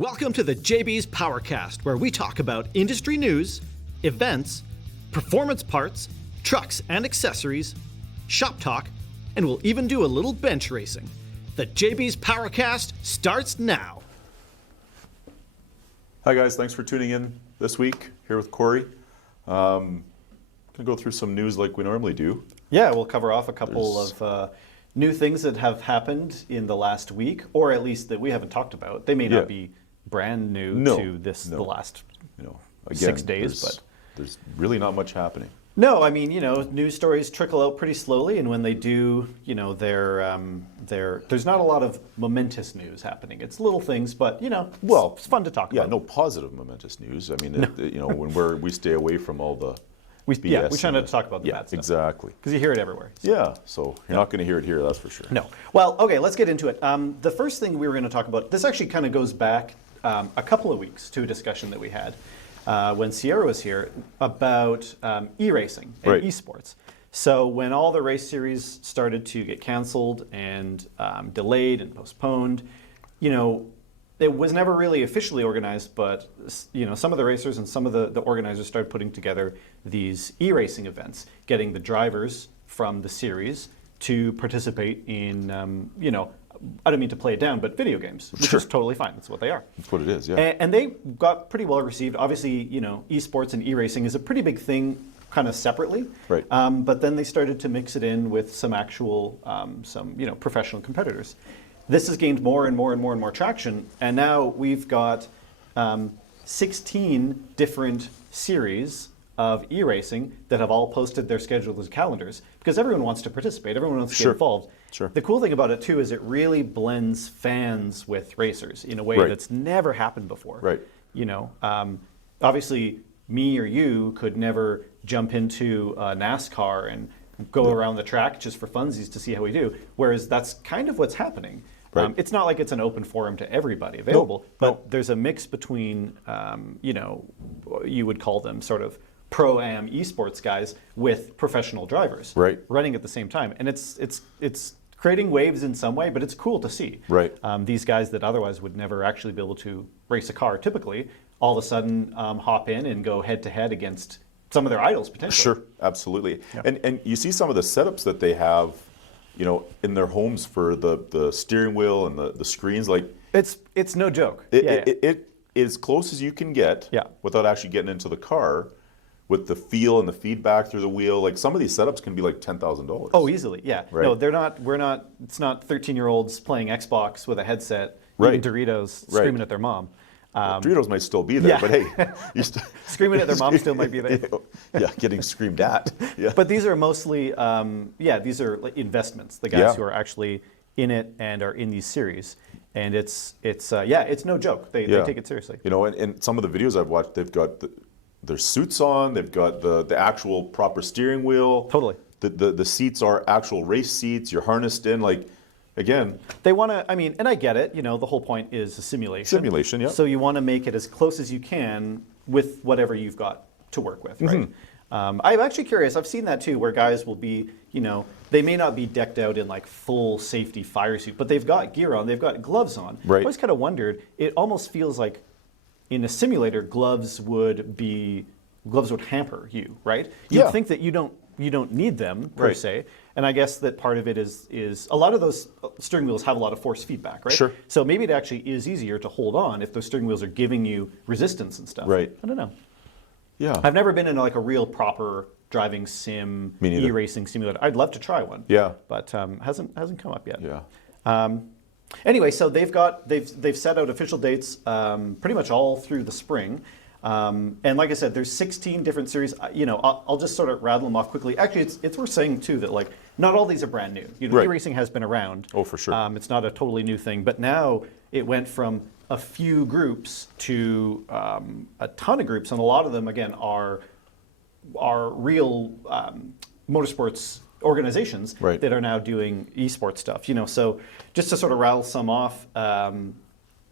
Welcome to the JBs Powercast, where we talk about industry news, events, performance parts, trucks and accessories, shop talk, and we'll even do a little bench racing. The JBs Powercast starts now. Hi guys, thanks for tuning in this week here with Corey. Gonna go through some news like we normally do. Yeah, we'll cover off a couple of new things that have happened in the last week, or at least that we haven't talked about. They may not be brand new to the last again, 6 days, but there's really not much happening. No, I mean, news stories trickle out pretty slowly, and when they do, there's not a lot of momentous news happening. It's little things, but it's fun to talk about. Yeah, no positive momentous news. I mean, when we stay away from all the we BS try not to talk about the bad stuff. Exactly. Because you hear it everywhere. So. Yeah, so you're not going to hear it here, that's for sure. No. Well, okay, let's get into it. The first thing we were going to talk about, this actually kind of goes back a couple of weeks to a discussion that we had when Sierra was here about e-racing and esports. So when all the race series started to get canceled and delayed and postponed, it was never really officially organized, but some of the racers and some of the organizers started putting together these e-racing events, getting the drivers from the series to participate in, I don't mean to play it down, but video games, which is totally fine. That's what they are. That's what it is, yeah. And they got pretty well received. Obviously, esports and e-racing is a pretty big thing kind of separately. Right. But then they started to mix it in with some actual, professional competitors. This has gained more and more and more and more traction, and now we've got 16 different series of e-racing that have all posted their schedules and calendars because everyone wants to participate, everyone wants to get involved. Sure. The cool thing about it too is it really blends fans with racers in a way that's never happened before. Right. Obviously me or you could never jump into a NASCAR and go around the track just for funsies to see how we do, whereas that's kind of what's happening. Right. It's not like it's an open forum to everybody available, but there's a mix between, you would call them sort of pro-am esports guys with professional drivers running at the same time. And it's creating waves in some way, but it's cool to see. Right. These guys that otherwise would never actually be able to race a car typically, all of a sudden hop in and go head-to-head against some of their idols potentially. Sure, absolutely. Yeah. And you see some of the setups that they have in their homes for the steering wheel and the screens, like it's no joke. It is close as you can get without actually getting into the car with the feel and the feedback through the wheel. Like some of these setups can be like $10,000. Oh, easily, yeah. Right. No, we're not, it's not 13-year-olds playing Xbox with a headset eating Doritos screaming at their mom. Doritos might still be there, but hey. Screaming at their mom still might be there. Yeah, getting screamed at. Yeah. But these are mostly, these are like investments, the guys who are actually in it and are in these series. And it's no joke. They take it seriously. And some of the videos I've watched, they've got their suits on, they've got the actual proper steering wheel. Totally. The seats are actual race seats, you're harnessed in, like, again. They want to, and I get it, the whole point is a simulation. Simulation, yeah. So you want to make it as close as you can with whatever you've got to work with, right? I'm actually curious, I've seen that too, where guys will be, they may not be decked out in like full safety fire suit, but they've got gear on, they've got gloves on. Right. I always kind of wondered, it almost feels like in a simulator, gloves would hamper you, right? You'd think that you don't need them per se, and I guess that part of it is a lot of those steering wheels have a lot of force feedback, right? Sure. So maybe it actually is easier to hold on if those steering wheels are giving you resistance and stuff. Right. I don't know. Yeah. I've never been in like a real proper driving sim, e-racing simulator. I'd love to try one. Yeah. But hasn't come up yet. Yeah. Anyway, so they've set out official dates pretty much all through the spring. And like I said, there's 16 different series. I'll just sort of rattle them off quickly. Actually, it's worth saying too that like not all these are brand new. E-racing has been around. Oh, for sure. It's not a totally new thing, but now it went from a few groups to a ton of groups, and a lot of them again are real motorsports organizations that are now doing esports stuff. So just to sort of rattle some off.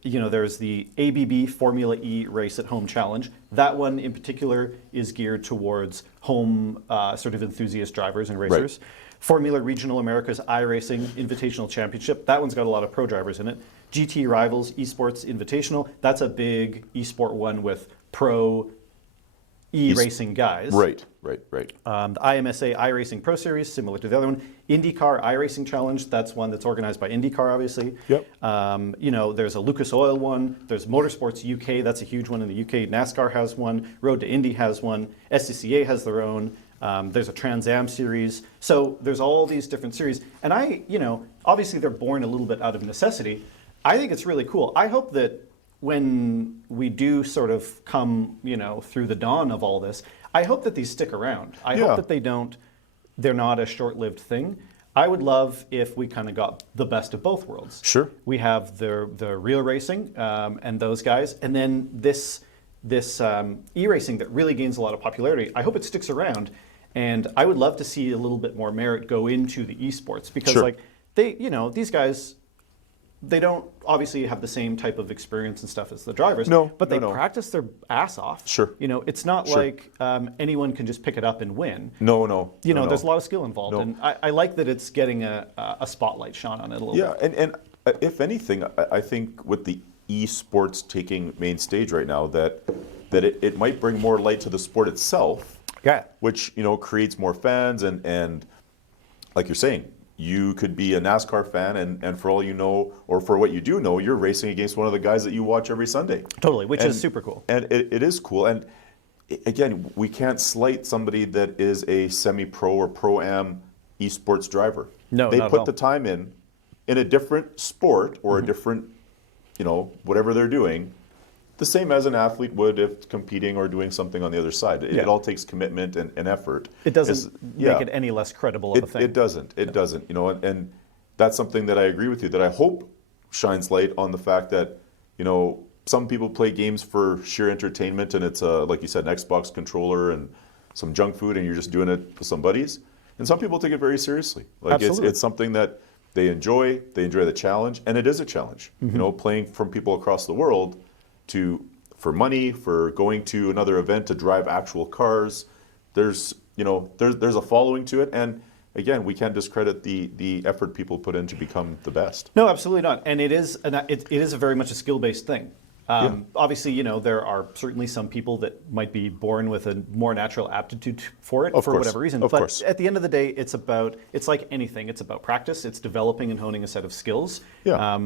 There's the ABB Formula E Race at Home Challenge. That one in particular is geared towards home sort of enthusiast drivers and racers. Formula Regional America's iRacing Invitational Championship. That one's got a lot of pro drivers in it. GT Rivals Esports Invitational. That's a big esport one with pro e-racing guys. Right. The IMSA iRacing Pro Series, similar to the other one. IndyCar iRacing Challenge, that's one that's organized by IndyCar, obviously. Yep. There's a Lucas Oil one. There's Motorsports UK, that's a huge one in the UK. NASCAR has one. Road to Indy has one. SCCA has their own. There's a Trans Am series. So there's all these different series. And obviously they're born a little bit out of necessity. I think it's really cool. I hope that when we do sort of come, through the dawn of all this, I hope that these stick around. I hope that they're not a short-lived thing. I would love if we kind of got the best of both worlds. Sure. We have the real racing and those guys, and then this e-racing that really gains a lot of popularity. I hope it sticks around, and I would love to see a little bit more merit go into the esports because these guys, they don't obviously have the same type of experience and stuff as the drivers, but they practice their ass off. Sure. It's not like anyone can just pick it up and win. No. There's a lot of skill involved, and I like that it's getting a spotlight shone on it a little bit. Yeah, and if anything, I think with the esports taking main stage right now, that it might bring more light to the sport itself. Yeah. Which creates more fans, and like you're saying, you could be a NASCAR fan, and for all you know, or for what you do know, you're racing against one of the guys that you watch every Sunday. Totally, which is super cool. And it is cool. And again, we can't slight somebody that is a semi-pro or pro-am esports driver. No, they not at put all. the time in a different sport or a different, whatever they're doing, the same as an athlete would if competing or doing something on the other side. It all takes commitment and effort. It doesn't make it any less credible of a thing. It doesn't. It doesn't. And that's something that I agree with you, that I hope shines light on the fact that, some people play games for sheer entertainment, and it's like you said, an Xbox controller and some junk food, and you're just doing it with some buddies. And some people take it very seriously. Like Absolutely. it's something that they enjoy the challenge, and it is a challenge. Playing from people across the world for money, for going to another event to drive actual cars. There's a following to it, and again, we can't discredit the effort people put in to become the best. No, absolutely not. And it is a very much a skill-based thing. Obviously, there are certainly some people that might be born with a more natural aptitude for it for whatever reason. Of but course. At the end of the day, it's like anything. It's about practice. It's developing and honing a set of skills. Yeah.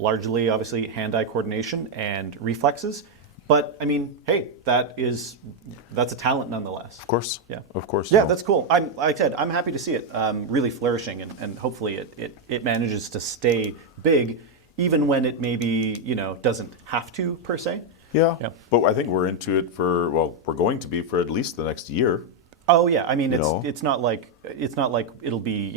Largely, obviously, hand-eye coordination and reflexes. But I mean, hey, that's a talent nonetheless. Of course. Yeah. Of course. Yeah, that's cool. Like I said, I'm happy to see it really flourishing, and hopefully it manages to stay big, even when it maybe doesn't have to per se. Yeah. But I think we're into it we're going to be for at least the next year. Oh yeah, I mean it's not like it'll be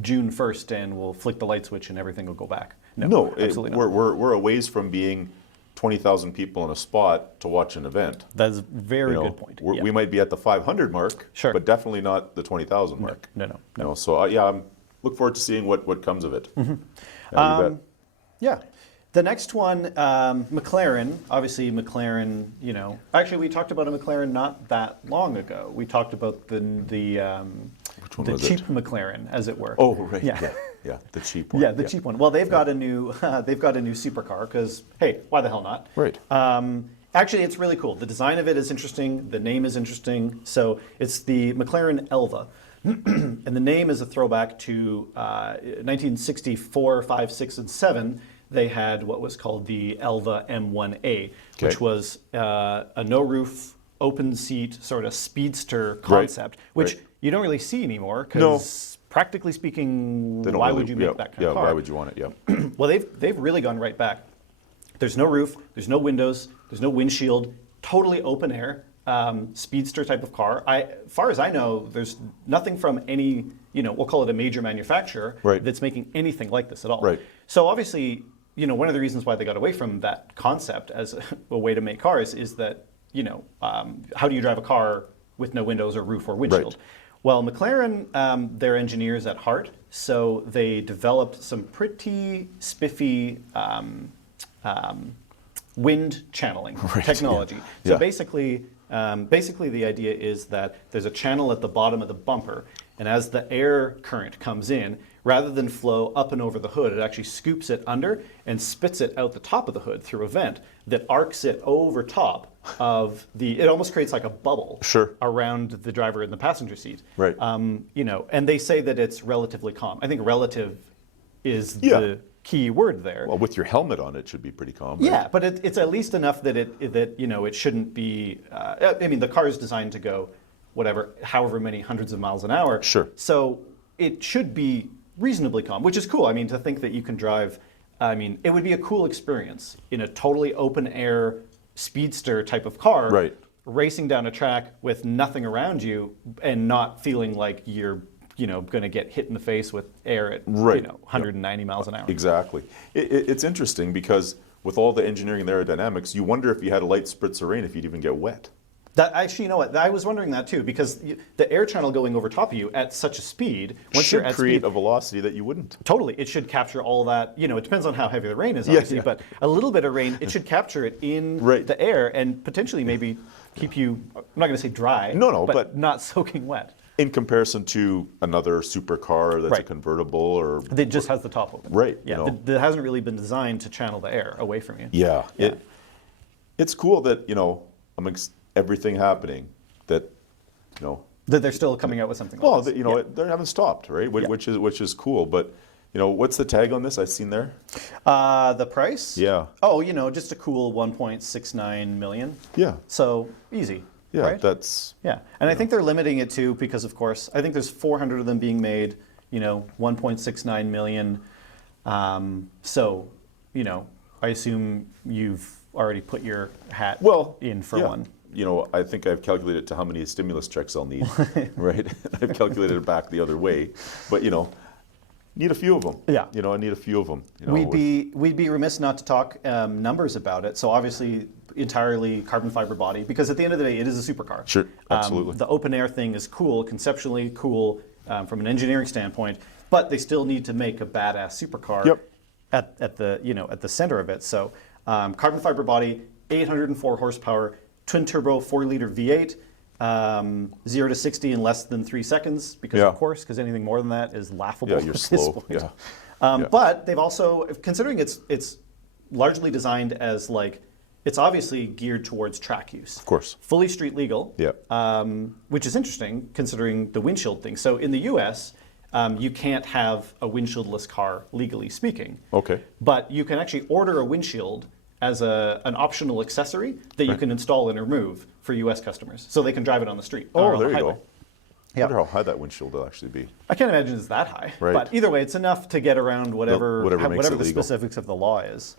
June 1st and we'll flick the light switch and everything will go back. No, absolutely not. We're a ways from being 20,000 people in a spot to watch an event. That's a very good point. We might be at the 500 mark, sure, but definitely not the 20,000 mark. No. So I'm look forward to seeing what comes of it. Mm-hmm. Yeah. The next one, McLaren. Obviously, McLaren. Actually, we talked about a McLaren not that long ago. We taled about the cheap McLaren, as it were. Oh, right. Yeah, the cheap one. Yeah, the cheap one. Well, they've got a new supercar because hey, why the hell not? Right. Actually, it's really cool. The design of it is interesting. The name is interesting. So it's the McLaren Elva. And the name is a throwback to 1964, 5, 6, and 7. They had what was called the Elva M1A, which was a no-roof, open-seat sort of speedster concept, which you don't really see anymore because, practically speaking, why would you make that kind of car? Yeah, why would you want it? Yeah. Well, they've really gone right back. There's no roof, there's no windows, there's no windshield, totally open air. Speedster type of car. Far as I know, there's nothing from any, we'll call it a major manufacturer that's making anything like this at all. Right. So obviously, one of the reasons why they got away from that concept as a way to make cars is that, how do you drive a car with no windows or roof or windshield? Right. Well, McLaren, they're engineers at heart, so they developed some pretty spiffy wind channeling technology. So basically, Basically, the idea is that there's a channel at the bottom of the bumper, and as the air current comes in, rather than flow up and over the hood, it actually scoops it under and spits it out the top of the hood through a vent that arcs it over top of it almost creates like a bubble around the driver in the passenger seat. Right. And they say that it's relatively calm. I think relative is the key word there. Well, with your helmet on, it should be pretty calm. Yeah, right? but it's at least enough that it shouldn't be. I mean, the car is designed to go however many hundreds of miles an hour. Sure. So it should be reasonably calm, which is cool. I mean, to think that you can drive. I mean, it would be a cool experience in a totally open air speedster type of car, right, racing down a track with nothing around you and not feeling like you're going to get hit in the face with air at 190 miles an hour. Exactly. It's interesting because with all the engineering and aerodynamics, you wonder if you had a light spritz of rain if you'd even get wet. That actually, you know what? I was wondering that too, because the air channel going over top of you at such a speed, once you're at create speed, a velocity that you wouldn't. Totally, it should capture all that. It depends on how heavy the rain is, obviously, but a little bit of rain, it should capture it in the air and potentially maybe keep you. I'm not going to say dry. But not soaking wet. In comparison to another supercar that's a convertible or that just has the top open. Right. Yeah. That hasn't really been designed to channel the air away from you. Yeah. It's cool that amongst everything happening that that they're still coming out with something like this. They haven't stopped, right? Which is cool. But what's the tag on this I've seen there? The price? Yeah. Oh, just a cool 1.69 million. Yeah. So easy. Yeah, right? that's and I think they're limiting it too because, of course, I think there's 400 of them being made. 1.69 million. So I assume you've already put your hat in for one. I think I've calculated to how many stimulus checks I'll need, right? I've calculated it back the other way, but need a few of them. Yeah. I need a few of them. We'd be remiss not to talk numbers about it. So obviously, entirely carbon fiber body, because at the end of the day, it is a supercar. Sure, absolutely. The open air thing is cool, conceptually cool from an engineering standpoint, but they still need to make a badass supercar at the center of it. So carbon fiber body, 804 horsepower, twin turbo 4-liter V8. 0 to 60 in less than 3 seconds, because anything more than that is laughable. Yeah, you're slow. But they've also, considering it's largely designed as it's obviously geared towards track use. Of course. Fully street legal. Yeah. Which is interesting considering the windshield thing. So in the U.S., you can't have a windshieldless car, legally speaking. Okay. But you can actually order a windshield as an optional accessory that you can install and remove for U.S. customers, so they can drive it on the street. Oh, there you go. I wonder how high that windshield will actually be. I can't imagine it's that high. Right. But either way, it's enough to get around whatever the legal. specifics of the law is.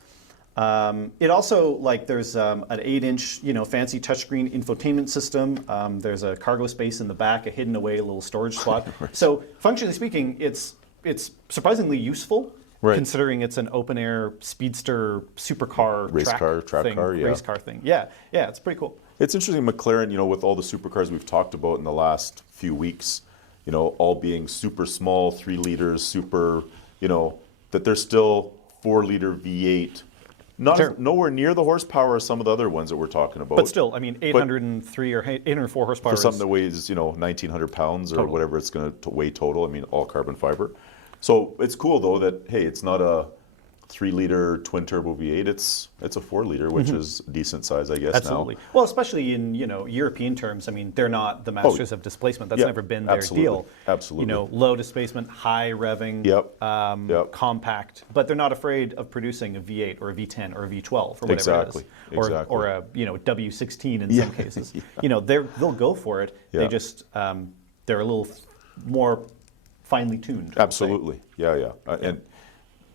It also, there's an 8-inch, fancy touchscreen infotainment system. There's a cargo space in the back, a hidden away little storage spot. Right. So functionally speaking, it's surprisingly useful. Right. Considering it's an open-air speedster supercar race car thing. Yeah, it's pretty cool. It's interesting, McLaren, with all the supercars we've talked about in the last few weeks, all being super small, 3 liters, super, that they're still 4-liter V8. Nowhere near the horsepower of some of the other ones that we're talking about. But still, 803 or 804 horsepower. For something that weighs, 1,900 pounds or whatever it's going to weigh total. All carbon fiber. So it's cool though that it's not a 3-liter twin turbo V8. It's a 4-liter, which is decent size, I guess. Absolutely. Now. Well, especially in European terms. They're not the masters of displacement. That's never been their deal. Absolutely. Low displacement, high revving, compact. But they're not afraid of producing a V8 or a V10 or a V12 or whatever it is, or a W16 in some cases. They'll go for it. Yeah. They just they're a little more finely tuned. Absolutely. Yeah.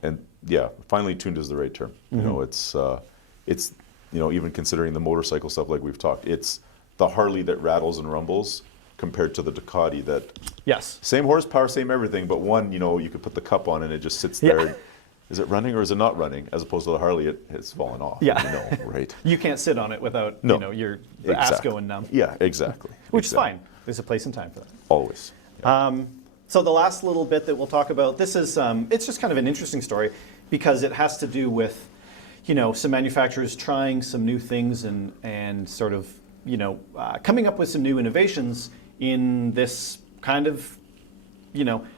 And finely tuned is the right term. It's even considering the motorcycle stuff like we've talked, it's the Harley that rattles and rumbles compared to the Ducati that same horsepower, same everything, but one, you could put the cup on and it just sits there. Is it running or is it not running? As opposed to the Harley, it's fallen off. Yeah. Right? You can't sit on it without your ass going numb. Yeah, exactly. Which is fine. There's a place and time for that. Always. Yeah. So the last little bit that we'll talk about, this is it's just kind of an interesting story because it has to do with some manufacturers trying some new things and sort of coming up with some new innovations in this kind of,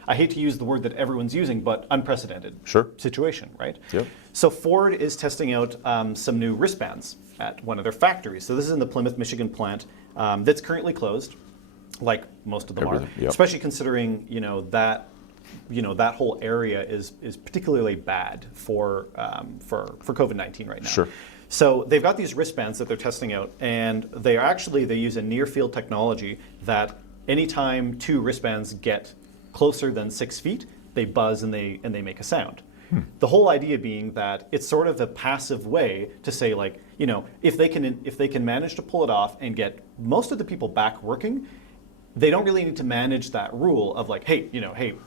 I hate to use the word that everyone's using, but unprecedented situation, right? Yep. So Ford is testing out some new wristbands at one of their factories. So this is in the Plymouth, Michigan plant that's currently closed, like most of them are, especially considering that whole area is particularly bad for COVID-19 right now. Sure. So they've got these wristbands that they're testing out, and they use a near field technology that anytime two wristbands get closer than 6 feet, they buzz and they make a sound. The whole idea being that it's sort of a passive way to say, like, if they can manage to pull it off and get most of the people back working, they don't really need to manage that rule of like, hey,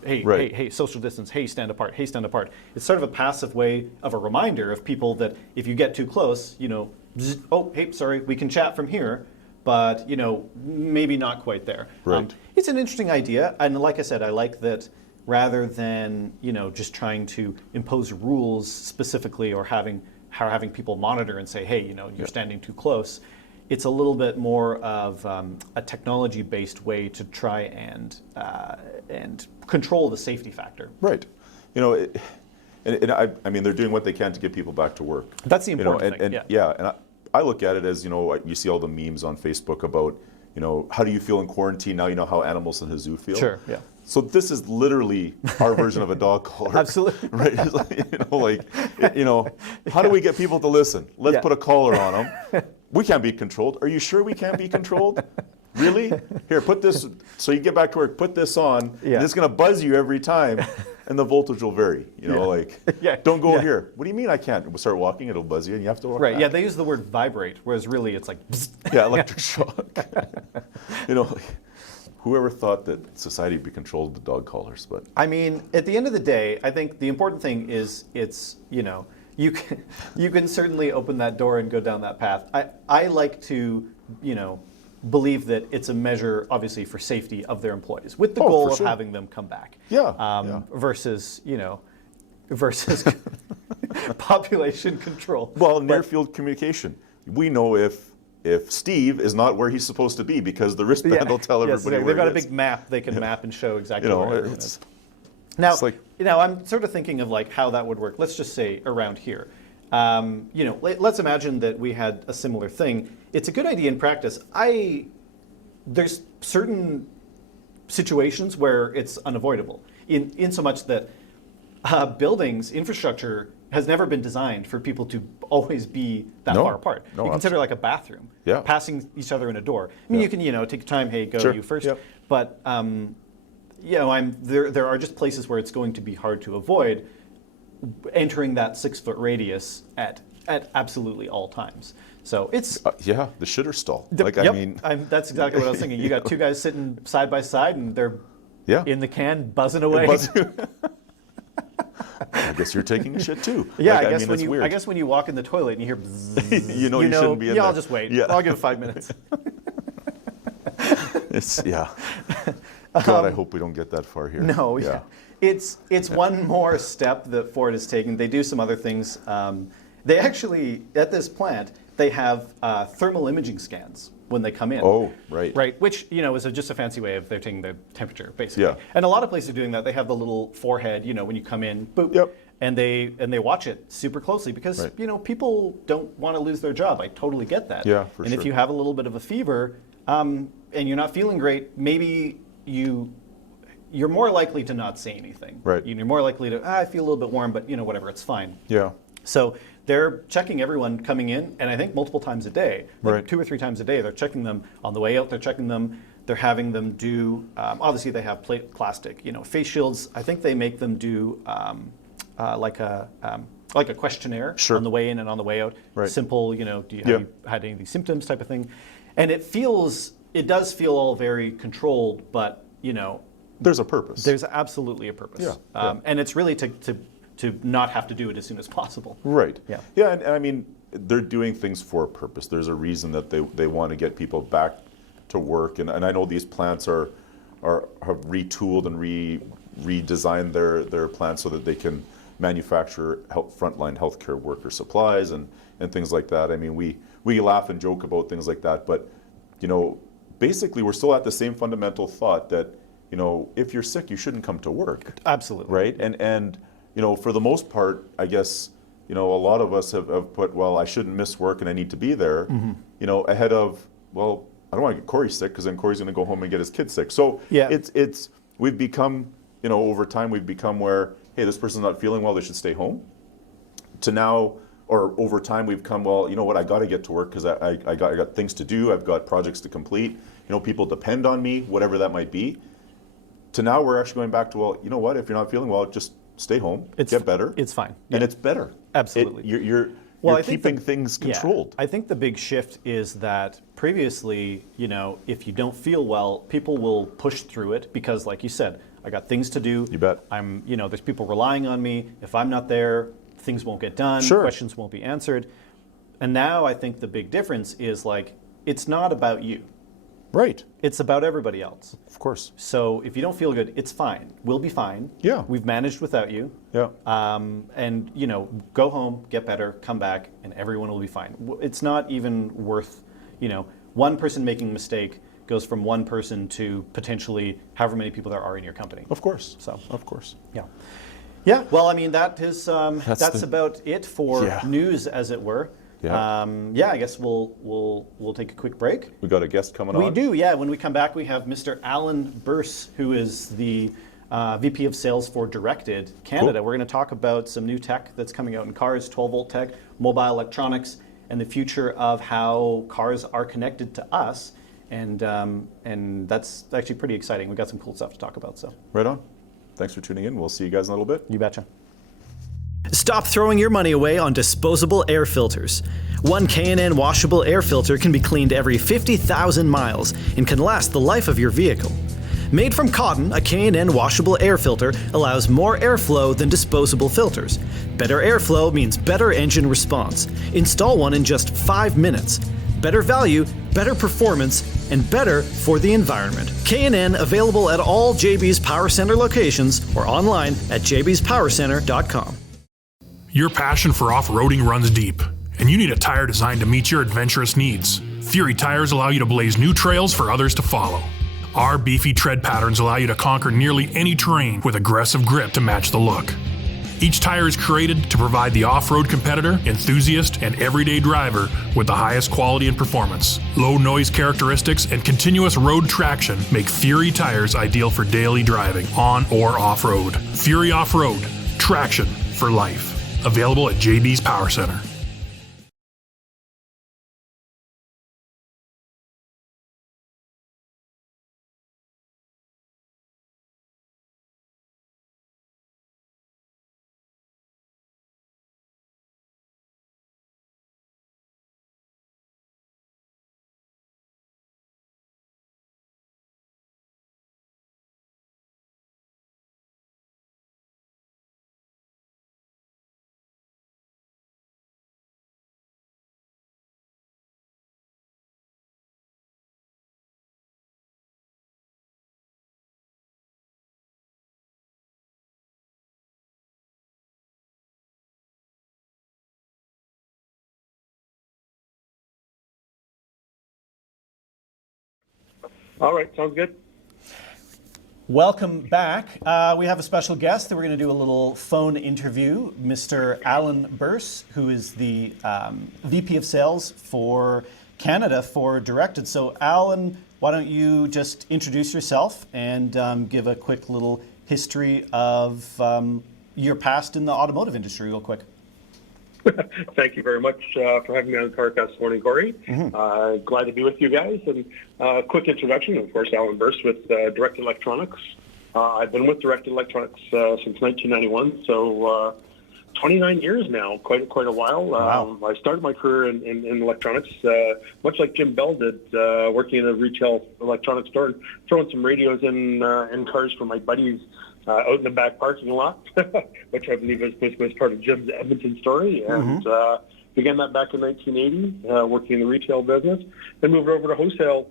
hey, social distance, hey, stand apart, hey, stand apart. It's sort of a passive way of a reminder of people that if you get too close, bzz, oh, hey, sorry, we can chat from here, but maybe not quite there. Right. It's an interesting idea, and like I said, I like that rather than just trying to impose rules specifically or having people monitor and say, hey, you're standing too close. It's a little bit more of a technology-based way to try and control the safety factor. Right. I mean, they're doing what they can to get people back to work. That's the important thing. And I look at it as, you see all the memes on Facebook about, how do you feel in quarantine? Now you know how animals in the zoo feel. Sure. Yeah. So this is literally our version of a dog collar. Absolutely. Right? It's how do we get people to listen? Let's put a collar on them. We can't be controlled. Are you sure we can't be controlled? Really? Here, put this, so you get back to work, put this on, and it's going to buzz you every time, and the voltage will vary. Don't go here. What do you mean I can't? We'll start walking, it'll buzz you, and you have to walk back. Yeah, they use the word vibrate, whereas really it's like, yeah, electric shock. Whoever thought that society would be controlled with dog collars, but. I mean, at the end of the day, I think the important thing is you can certainly open that door and go down that path. I like to, believe that it's a measure, obviously, for safety of their employees, with the goal of having them come back. Versus population control. Well, near field communication. We know if Steve is not where he's supposed to be because the wristband will tell everybody where they've got he a big map they can map and show exactly where it is. It's like, I'm sort of thinking of like how that would work. Let's just say around here. Let's imagine that we had a similar thing. It's a good idea in practice. There's certain situations where it's unavoidable, in so much that buildings, infrastructure has never been designed for people to always be that far apart. You consider like a bathroom, passing each other in a door. I mean, you can take your time. Hey, go you first. But there are just places where it's going to be hard to avoid entering that 6-foot radius at absolutely all times. So it's the shitter stall. That's exactly what I was thinking. You got two guys sitting side by side, and they're in the can buzzing away. I guess you're taking a shit too. Yeah, I guess when you walk in the toilet and you hear bzzz, you shouldn't be in there. I'll just wait. I'll give it 5 minutes. God, I hope we don't get that far here. No, it's one more step that Ford is taking. They do some other things. They actually, at this plant, they have thermal imaging scans when they come in. Oh, right. Right, which is just a fancy way of they're taking the temperature, basically. Yeah. And a lot of places are doing that. They have the little forehead, when you come in, boop, and they watch it super closely because people don't want to lose their job. I totally get that. Yeah, for and sure. if you have a little bit of a fever and you're not feeling great, maybe you're more likely to not say anything. Right. You're more likely to, I feel a little bit warm, but whatever, it's fine. Yeah. So they're checking everyone coming in, and I think multiple times a day, like 2 or 3 times a day. They're checking them on the way out. They're checking them. They're having them do. Obviously, they have plastic, face shields. I think they make them do like a questionnaire on the way in and on the way out. Right. Simple, have you had any of these symptoms type of thing, and it does feel all very controlled, but there's a purpose. There's absolutely a purpose. And it's really to not have to do it as soon as possible. Right. Yeah. Yeah, and I mean, they're doing things for a purpose. There's a reason that they want to get people back to work, and I know these plants have retooled and redesigned their plants so that they can manufacture frontline healthcare worker supplies and things like that. I mean, we laugh and joke about things like that, but basically we're still at the same fundamental thought that, if you're sick, you shouldn't come to work. Absolutely. Right? And for the most part, I guess, a lot of us have put, well, I shouldn't miss work and I need to be there, ahead of, well, I don't want to get Corey sick because then Corey's going to go home and get his kid sick. So we've become, over time we've become where, hey, this person's not feeling well, they should stay home. To now, or over time we've come, well, you know what, I got to get to work because I got things to do, I've got projects to complete, people depend on me, whatever that might be. To now we're actually going back to, well, you know what, if you're not feeling well, just stay home, get better. It's fine. And it's better. Absolutely. You're keeping things controlled. I think the big shift is that previously, if you don't feel well, people will push through it because, like you said, I got things to do. You bet. There's people relying on me. If I'm not there, things won't get done. Sure. Questions won't be answered. And now I think the big difference is it's not about you. Right. It's about everybody else. Of course. So if you don't feel good, it's fine. We'll be fine. Yeah. We've managed without you. Yeah. And go home, get better, come back, and everyone will be fine. It's not even worth, one person making a mistake goes from one person to potentially however many people there are in your company. Of course. So. Of course. Yeah. Yeah. Well, that is that's about it for news, as it were. Yeah. I guess we'll take a quick break. We got a guest coming on. We do, yeah. When we come back, we have Mr. Alan Birce, who is the VP of Sales for Directed Canada. Cool. We're going to talk about some new tech that's coming out in cars, 12-volt tech, mobile electronics, and the future of how cars are connected to us. And that's actually pretty exciting. We've got some cool stuff to talk about. So right on. Thanks for tuning in. We'll see you guys in a little bit. You betcha. Stop throwing your money away on disposable air filters. One K&N washable air filter can be cleaned every 50,000 miles and can last the life of your vehicle. Made from cotton, a K&N washable air filter allows more airflow than disposable filters. Better airflow means better engine response. Install one in just 5 minutes. Better value, better performance, and better for the environment. K&N available at all JBs Power Center locations or online at jbspowercenter.com. Your passion for off-roading runs deep, and you need a tire designed to meet your adventurous needs. Fury tires allow you to blaze new trails for others to follow. Our beefy tread patterns allow you to conquer nearly any terrain with aggressive grip to match the look. Each tire is created to provide the off-road competitor, enthusiast, and everyday driver with the highest quality and performance. Low noise characteristics and continuous road traction make Fury tires ideal for daily driving, on or off-road. Fury Off-Road. Traction for life. Available at JBs Power Center. All right, sounds good. Welcome back. We have a special guest that we're going to do a little phone interview, Mr. Alan Birce, who is the VP of Sales for Canada for Directed. So, Alan, why don't you just introduce yourself and give a quick little history of your past in the automotive industry real quick. Thank you very much for having me on the Powercast this morning, Corey. Mm-hmm. Glad to be with you guys. And quick introduction, of course, Alan Birce with Directed Electronics. I've been with Directed Electronics since 1991, so 29 years now, quite a while. Wow. I started my career in electronics, much like Jim Bell did, working in a retail electronics store and throwing some radios in cars for my buddies out in the back parking lot, which I believe was part of Jim's Edmonton story. And began that back in 1980, working in the retail business. Then moved over to wholesale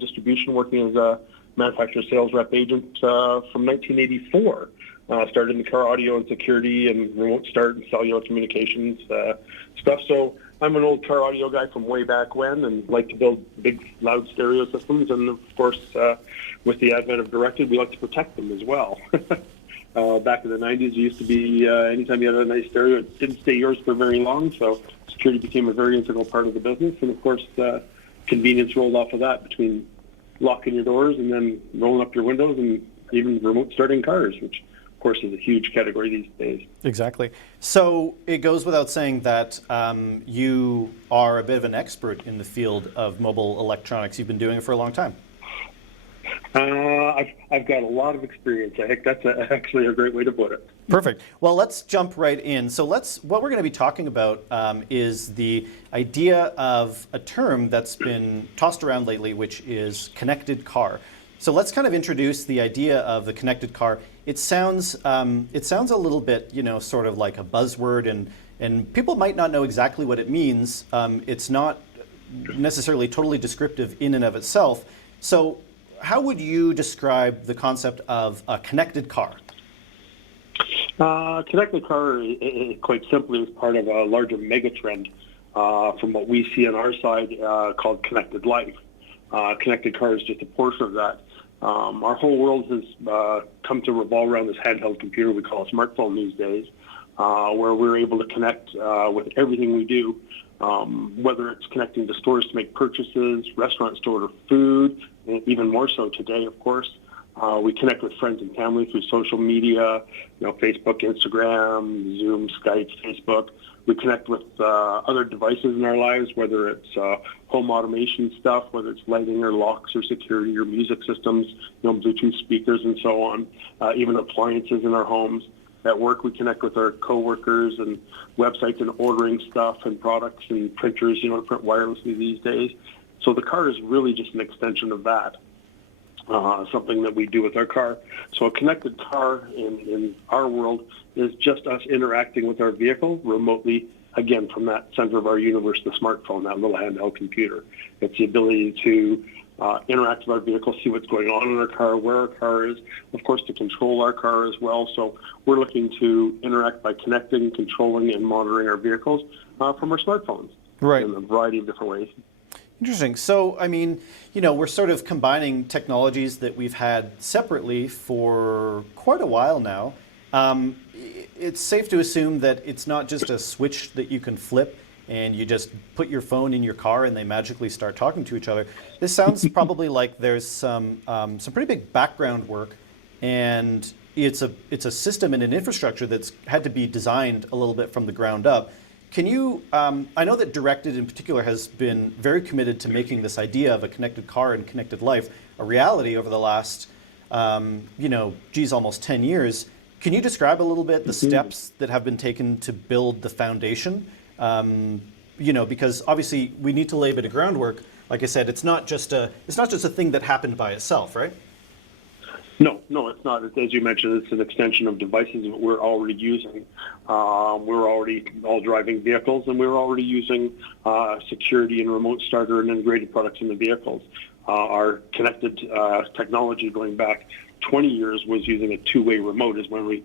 distribution, working as a manufacturer sales rep agent from 1984. Started in the car audio and security and remote start and cellular communications stuff. So I'm an old car audio guy from way back when, and like to build big, loud stereo systems. And of course, with the advent of directed, we like to protect them as well. Back in the 90s, it used to be anytime you had a nice stereo, it didn't stay yours for very long. So security became a very integral part of the business. And of course, convenience rolled off of that between locking your doors and then rolling up your windows and even remote starting cars, which of course is a huge category these days. Exactly. So it goes without saying that you are a bit of an expert in the field of mobile electronics. You've been doing it for a long time. I've got a lot of experience. I think that's actually a great way to put it. Perfect. Well, let's jump right in. So what we're going to be talking about is the idea of a term that's been tossed around lately, which is connected car. So let's kind of introduce the idea of the connected car. It sounds a little bit, sort of like a buzzword, and people might not know exactly what it means. It's not necessarily totally descriptive in and of itself. So how would you describe the concept of a connected car? Connected car, quite simply, is part of a larger mega trend from what we see on our side called connected life. Connected car is just a portion of that. Our whole world has come to revolve around this handheld computer we call a smartphone these days, where we're able to connect with everything we do, whether it's connecting to stores to make purchases, restaurants to order food, and even more so today, of course. We connect with friends and family through social media, Facebook, Instagram, Zoom, Skype, Facebook. We connect with other devices in our lives, whether it's home automation stuff, whether it's lighting or locks or security or music systems, Bluetooth speakers and so on, even appliances in our homes. At work, we connect with our coworkers and websites and ordering stuff and products and printers, to print wirelessly these days. So the car is really just an extension of that. Something that we do with our car. So a connected car in our world is just us interacting with our vehicle remotely, again, from that center of our universe, the smartphone, that little handheld computer. It's the ability to interact with our vehicle, see what's going on in our car, where our car is, of course, to control our car as well. So we're looking to interact by connecting, controlling, and monitoring our vehicles from our smartphones in a variety of different ways. Interesting. So, we're sort of combining technologies that we've had separately for quite a while now. It's safe to assume that it's not just a switch that you can flip and you just put your phone in your car and they magically start talking to each other. This sounds probably like there's some pretty big background work, and it's a system and an infrastructure that's had to be designed a little bit from the ground up. Can you, I know that Directed in particular has been very committed to making this idea of a connected car and connected life a reality over the last, almost 10 years. Can you describe a little bit the steps that have been taken to build the foundation? Because obviously we need to lay a bit of groundwork. Like I said, it's not just a thing that happened by itself, right? No, it's not. As you mentioned, it's an extension of devices that we're already using. We're already all driving vehicles, and we're already using security and remote starter and integrated products in the vehicles. Our connected technology going back 20 years was using a two-way remote is when we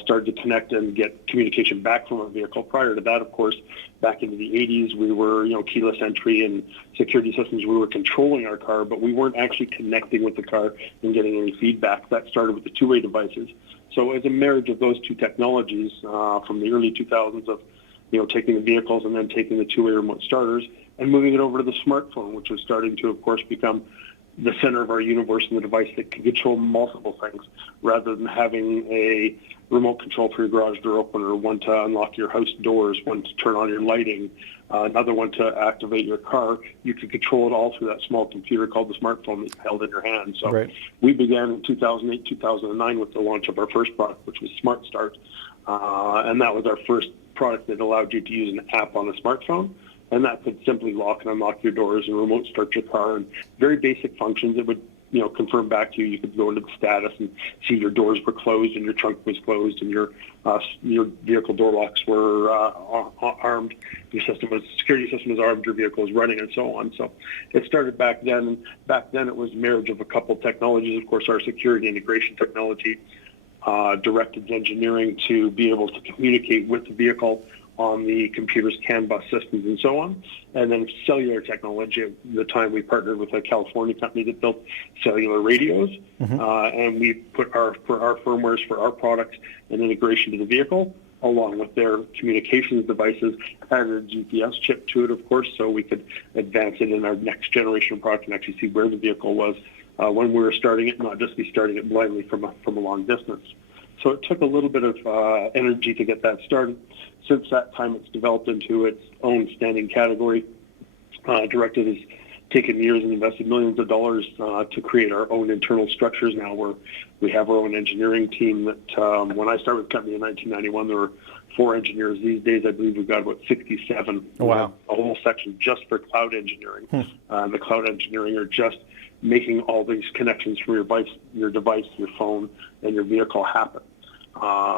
started to connect and get communication back from our vehicle. Prior to that, of course, back into the 80s, we were, keyless entry and security systems. We were controlling our car, but we weren't actually connecting with the car and getting any feedback. That started with the two-way devices. So as a marriage of those two technologies from the early 2000s of, taking the vehicles and then taking the two-way remote starters and moving it over to the smartphone, which was starting to, of course, become the center of our universe and the device that can control multiple things rather than having a remote control for your garage door opener, one to unlock your house doors, one to turn on your lighting, another one to activate your car. You can control it all through that small computer called the smartphone that you held in your hand. So we began in 2008, 2009 with the launch of our first product, which was Smart Start. And that was our first product that allowed you to use an app on a smartphone. And that could simply lock and unlock your doors and remote start your car, and very basic functions that would, confirm back to you. You could go into the status and see your doors were closed and your trunk was closed and your vehicle door locks were armed. Your security system was armed. Your vehicle was running, and so on. So it started back then. And back then it was a marriage of a couple technologies. Of course, our security integration technology, Directed engineering to be able to communicate with the vehicle on the computers, CAN bus systems, and so on. And then cellular technology. At the time, we partnered with a California company that built cellular radios, and we put our firmwares for our products and integration to the vehicle, along with their communications devices, added a GPS chip to it, of course, so we could advance it in our next generation product and actually see where the vehicle was when we were starting it, not just be starting it blindly from a long distance. So it took a little bit of energy to get that started. Since that time, it's developed into its own standing category. Directed has taken years and invested millions of dollars to create our own internal structures now, where we have our own engineering team that when I started with the company in 1991, there were 4 engineers. These days, I believe we've got about 67. Oh, wow. A whole section just for cloud engineering. The cloud engineering are just making all these connections from your device, your phone, and your vehicle happen.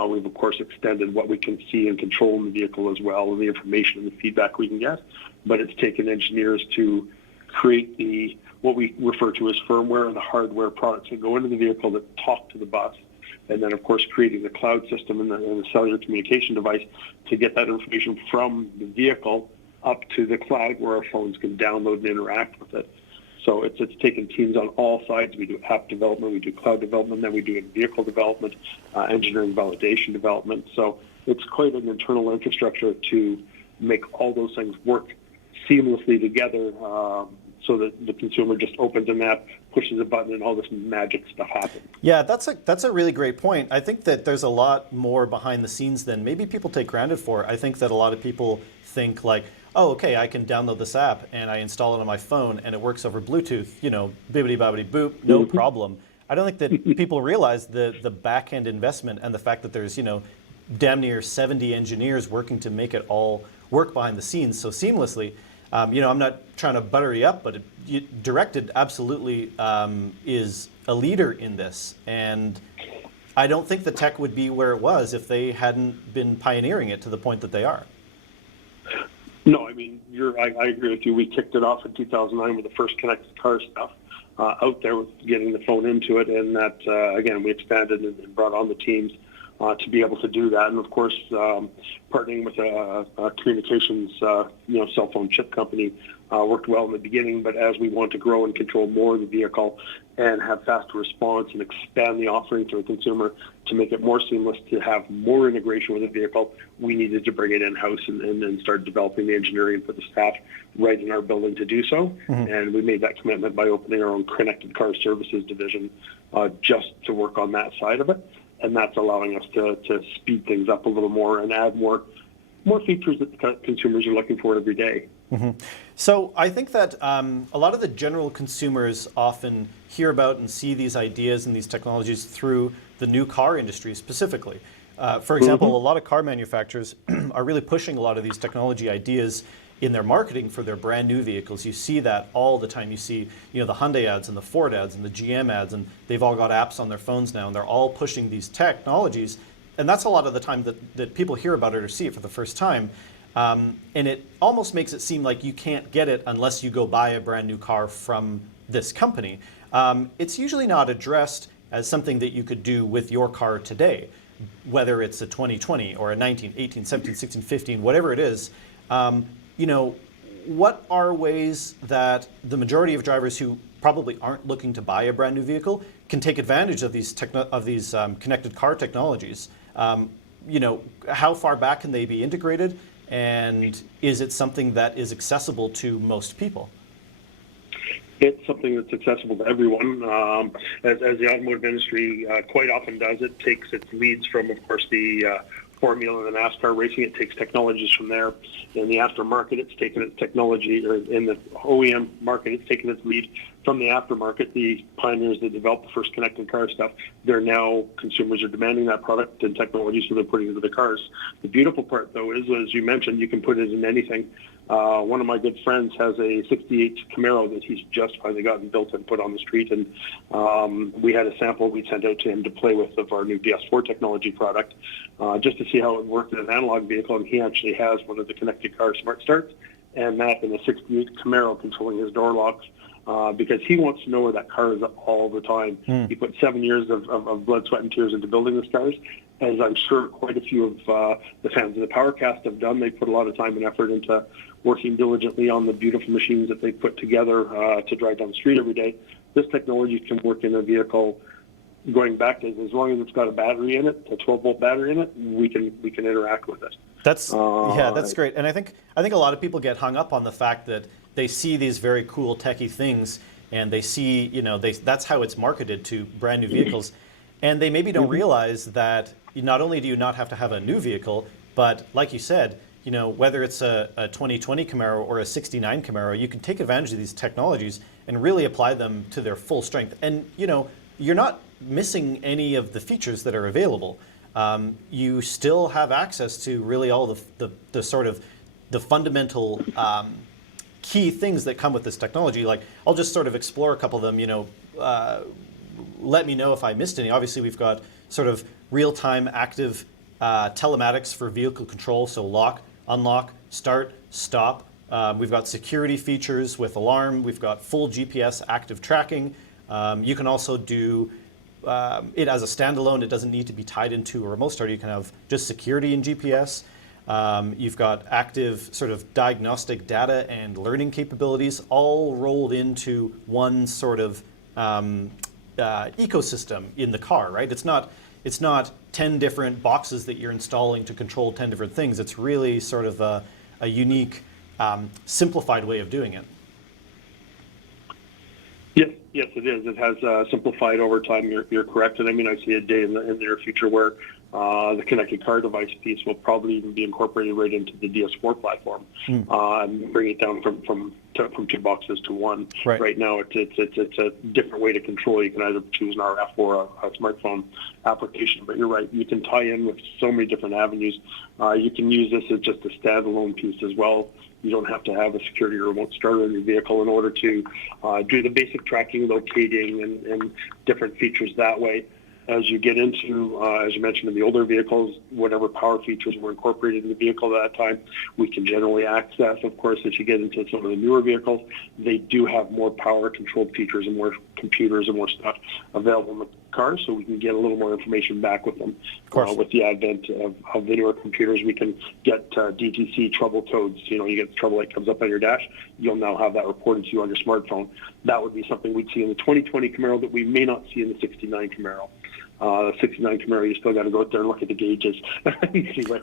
We've, of course, extended what we can see and control in the vehicle as well, and the information and the feedback we can get. But it's taken engineers to create what we refer to as firmware and the hardware products that go into the vehicle that talk to the bus. And then, of course, creating the cloud system and the cellular communication device to get that information from the vehicle up to the cloud where our phones can download and interact with it. So it's taken teams on all sides. We do app development, we do cloud development, then we do vehicle development, engineering validation development. So it's quite an internal infrastructure to make all those things work seamlessly together, so that the consumer just opens an app, pushes a button, and all this magic stuff happens. Yeah, that's a really great point. I think that there's a lot more behind the scenes than maybe people take granted for. I think that a lot of people think like, oh, okay, I can download this app and I install it on my phone and it works over Bluetooth, bibbidi bobbidi boop, no problem. I don't think that people realize the back end investment and the fact that there's, damn near 70 engineers working to make it all work behind the scenes so seamlessly. I'm not trying to butter you up, but Directed absolutely is a leader in this. And I don't think the tech would be where it was if they hadn't been pioneering it to the point that they are. No, I mean, I agree with you. We kicked it off in 2009 with the first connected car stuff out there, with getting the phone into it. And that, again, we expanded and brought on the teams to be able to do that. And, of course, partnering with a communications, cell phone chip company worked well in the beginning. But as we want to grow and control more of the vehicle and have faster response and expand the offering to a consumer to make it more seamless, to have more integration with the vehicle, we needed to bring it in-house and then start developing the engineering for the staff right in our building to do so. And we made that commitment by opening our own connected car services division just to work on that side of it. And that's allowing us to speed things up a little more and add more features that the consumers are looking for every day. So I think that a lot of the general consumers often hear about and see these ideas and these technologies through the new car industry specifically. For example, a lot of car manufacturers are really pushing a lot of these technology ideas in their marketing for their brand new vehicles. You see that all the time. You see, the Hyundai ads and the Ford ads and the GM ads, and they've all got apps on their phones now, and they're all pushing these technologies. And that's a lot of the time that people hear about it or see it for the first time. And it almost makes it seem like you can't get it unless you go buy a brand new car from this company. It's usually not addressed as something that you could do with your car today, whether it's a 2020 or a 19, 18, 17, 16, 15, whatever it is. What are ways that the majority of drivers who probably aren't looking to buy a brand new vehicle can take advantage of these connected car technologies? How far back can they be integrated, and is it something that is accessible to most people? It's something that's accessible to everyone, as the automotive industry quite often does. It takes its leads from, of course, the Formula and the NASCAR racing. It takes technologies from there. In the aftermarket, it's taken its technology, or in the OEM market, it's taken its lead from the aftermarket. The pioneers that developed the first connected car stuff, consumers are demanding that product and technology, so they're putting it into the cars. The beautiful part, though, is, as you mentioned, you can put it in anything. One of my good friends has a 68 Camaro that he's just finally gotten built and put on the street, and we had a sample we sent out to him to play with of our new DS4 technology product, just to see how it worked in an analog vehicle, and he actually has one of the connected car smart starts, and that in a 68 Camaro controlling his door locks because he wants to know where that car is all the time. He put 7 years of blood, sweat, and tears into building this cars, as I'm sure quite a few of the fans of the Powercast have done. They put a lot of time and effort into working diligently on the beautiful machines that they put together to drive down the street every day. This technology can work in a vehicle going back to, as long as it's got a battery in it, a 12-volt battery in it, we can interact with it. That's that's great. And I think a lot of people get hung up on the fact that they see these very cool techie things, and they see, that's how it's marketed to brand new vehicles, and they maybe don't realize that not only do you not have to have a new vehicle, but like you said, whether it's a 2020 Camaro or a 69 Camaro, you can take advantage of these technologies and really apply them to their full strength. And you're not missing any of the features that are available. You still have access to really all the sort of the fundamental key things that come with this technology. Like, I'll just sort of explore a couple of them. Let me know if I missed any. Obviously, we've got sort of real-time active telematics for vehicle control, so lock, unlock, start, stop. We've got security features with alarm. We've got full GPS active tracking. You can also do it as a standalone. It doesn't need to be tied into a remote start. You can have just security and GPS. You've got active sort of diagnostic data and learning capabilities all rolled into one sort of ecosystem in the car, right? It's not 10 different boxes that you're installing to control 10 different things. It's really sort of a unique, simplified way of doing it. Yes, it is. It has simplified over time. You're correct. And I mean, I see a day in the near future where the connected car device piece will probably even be incorporated right into the DS4 platform, and bring it down from 2 boxes to 1. Right now, it's a different way to control. You can either choose an RF or a smartphone application. But you're right. You can tie in with so many different avenues. You can use this as just a standalone piece as well. You don't have to have a security or remote starter in your vehicle in order to do the basic tracking, locating, and different features that way. As you get into, as you mentioned, in the older vehicles, whatever power features were incorporated in the vehicle at that time, we can generally access. Of course, as you get into some of the newer vehicles, they do have more power-controlled features and more computers and more stuff available in the car, so we can get a little more information back with them. With the advent of the newer computers, we can get DTC trouble codes. You get the trouble light comes up on your dash, you'll now have that reported to you on your smartphone. That would be something we'd see in the 2020 Camaro that we may not see in the 69 Camaro. The 69 Camaro, you still got to go out there and look at the gauges and see what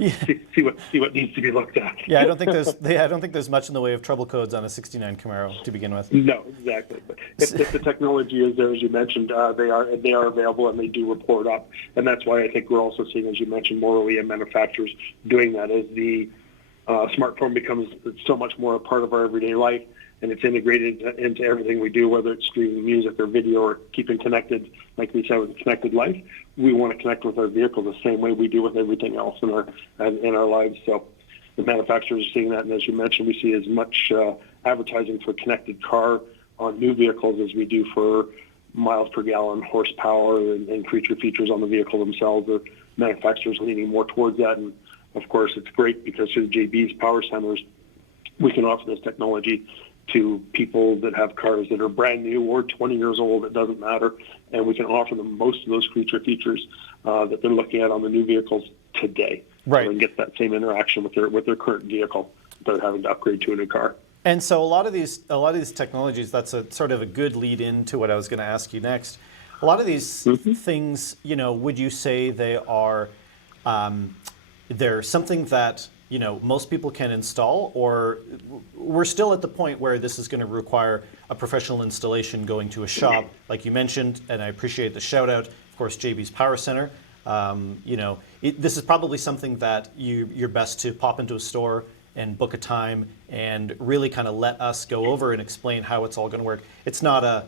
needs to be looked at. Yeah, I don't think there's much in the way of trouble codes on a 69 Camaro to begin with. No, exactly. But if the technology is there, as you mentioned, they are available and they do report up, and that's why I think we're also seeing, as you mentioned, more OEM manufacturers doing that as the smartphone becomes so much more a part of our everyday life. And it's integrated into everything we do, whether it's streaming music or video or keeping connected, like we said, with Connected Life. We want to connect with our vehicle the same way we do with everything else in our lives. So the manufacturers are seeing that, and as you mentioned, we see as much advertising for connected car on new vehicles as we do for miles per gallon, horsepower, and creature features on the vehicle themselves. The manufacturers are leaning more towards that, and of course, it's great because through the JBs Power Centers, we can offer this technology to people that have cars that are brand new or 20 years old. It doesn't matter, and we can offer them most of those creature features that they're looking at on the new vehicles today. Right, and get that same interaction with their current vehicle without having to upgrade to a new car. And so a lot of these technologies, that's a sort of a good lead in to what I was going to ask you next. A lot of these things, would you say they are they're something that most people can install, or we're still at the point where this is going to require a professional installation going to a shop, like you mentioned, and I appreciate the shout out, of course, JB's Power Center. This is probably something that you're best to pop into a store and book a time and really kind of let us go over and explain how it's all going to work. It's not a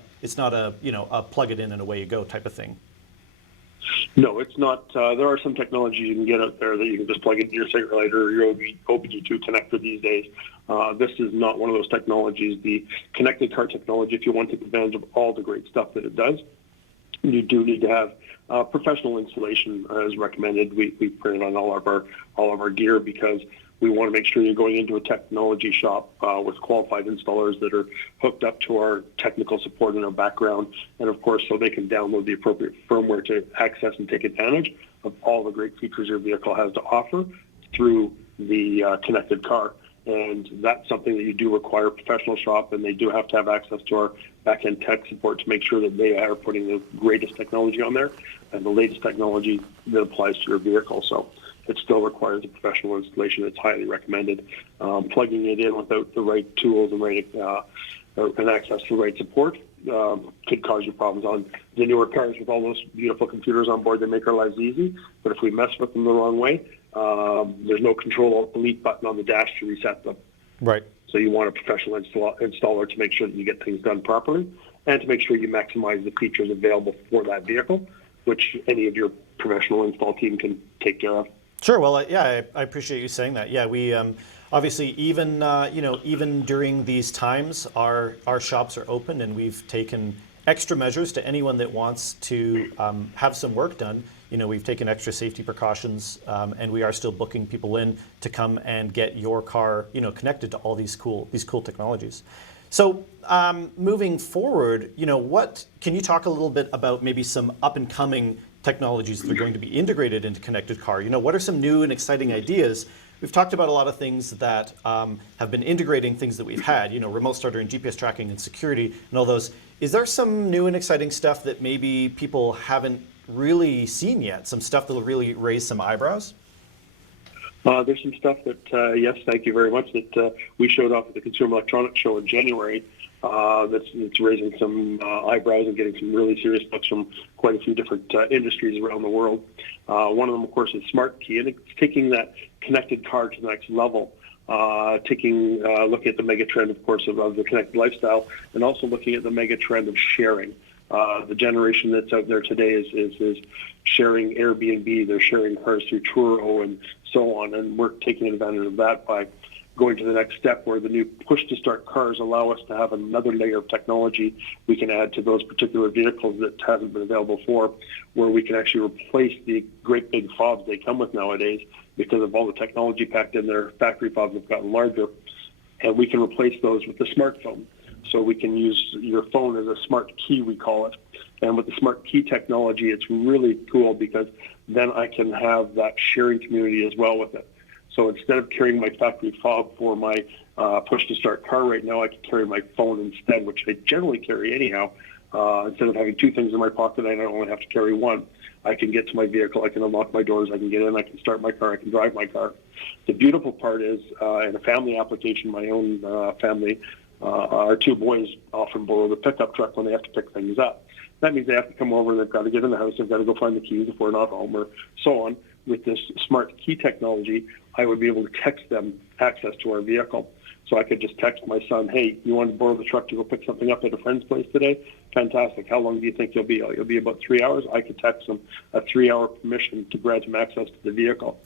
plug it in and away you go type of thing. No, it's not. There are some technologies you can get out there that you can just plug into your cigarette lighter or your OBD2 connector these days. This is not one of those technologies. The connected car technology, if you want to take advantage of all the great stuff that it does, you do need to have professional installation as recommended. We print it on all of our gear because we want to make sure you're going into a technology shop with qualified installers that are hooked up to our technical support and our background, and of course, so they can download the appropriate firmware to access and take advantage of all the great features your vehicle has to offer through the connected car. And that's something that you do require a professional shop, and they do have to have access to our back-end tech support to make sure that they are putting the greatest technology on there and the latest technology that applies to your vehicle. So it still requires a professional installation. It's highly recommended. Plugging it in without the right tools and and access to the right support could cause you problems on the newer cars with all those beautiful computers on board that make our lives easy. But if we mess with them the wrong way, there's no Control-Alt-Delete button on the dash to reset them. Right. So you want a professional installer to make sure that you get things done properly and to make sure you maximize the features available for that vehicle, which any of your professional install team can take care of. Sure. Well, I appreciate you saying that. Yeah, we obviously even during these times, our shops are open, and we've taken extra measures to anyone that wants to have some work done. We've taken extra safety precautions, and we are still booking people in to come and get your car, connected to all these cool technologies. So moving forward, what can you talk a little bit about maybe some up and coming technologies that are going to be integrated into connected car? What are some new and exciting ideas? We've talked about a lot of things that have been integrating things that we've had, remote starter and GPS tracking and security and all those. Is there some new and exciting stuff that maybe people haven't really seen yet? Some stuff that will really raise some eyebrows? There's some stuff that, yes, thank you very much, that we showed off at the Consumer Electronics Show in January. That's raising some eyebrows and getting some really serious looks from quite a few different industries around the world. One of them, of course, is Smart Key, and it's taking that connected car to the next level. Looking at the mega trend, of course, of the connected lifestyle, and also looking at the mega trend of sharing. The generation that's out there today is sharing Airbnb. They're sharing cars through Turo and so on, and we're taking advantage of that by going to the next step where the new push-to-start cars allow us to have another layer of technology we can add to those particular vehicles that haven't been available before, where we can actually replace the great big fobs they come with nowadays because of all the technology packed in their factory fobs have gotten larger, and we can replace those with the smartphone. So we can use your phone as a smart key, we call it. And with the smart key technology, it's really cool because then I can have that sharing community as well with it. So instead of carrying my factory fob for my push-to-start car right now, I can carry my phone instead, which I generally carry anyhow. Instead of having two things in my pocket, I don't only have to carry one. I can get to my vehicle, I can unlock my doors, I can get in, I can start my car, I can drive my car. The beautiful part is, in a family application, my own family, our two boys often borrow the pickup truck when they have to pick things up. That means they have to come over, they've got to get in the house, they've got to go find the keys if we're not home or so on. With this smart key technology, I would be able to text them access to our vehicle. So I could just text my son, hey, you want to borrow the truck to go pick something up at a friend's place today? Fantastic. How long do you think you'll be? You'll be about 3 hours. I could text him a 3-hour permission to grant him access to the vehicle.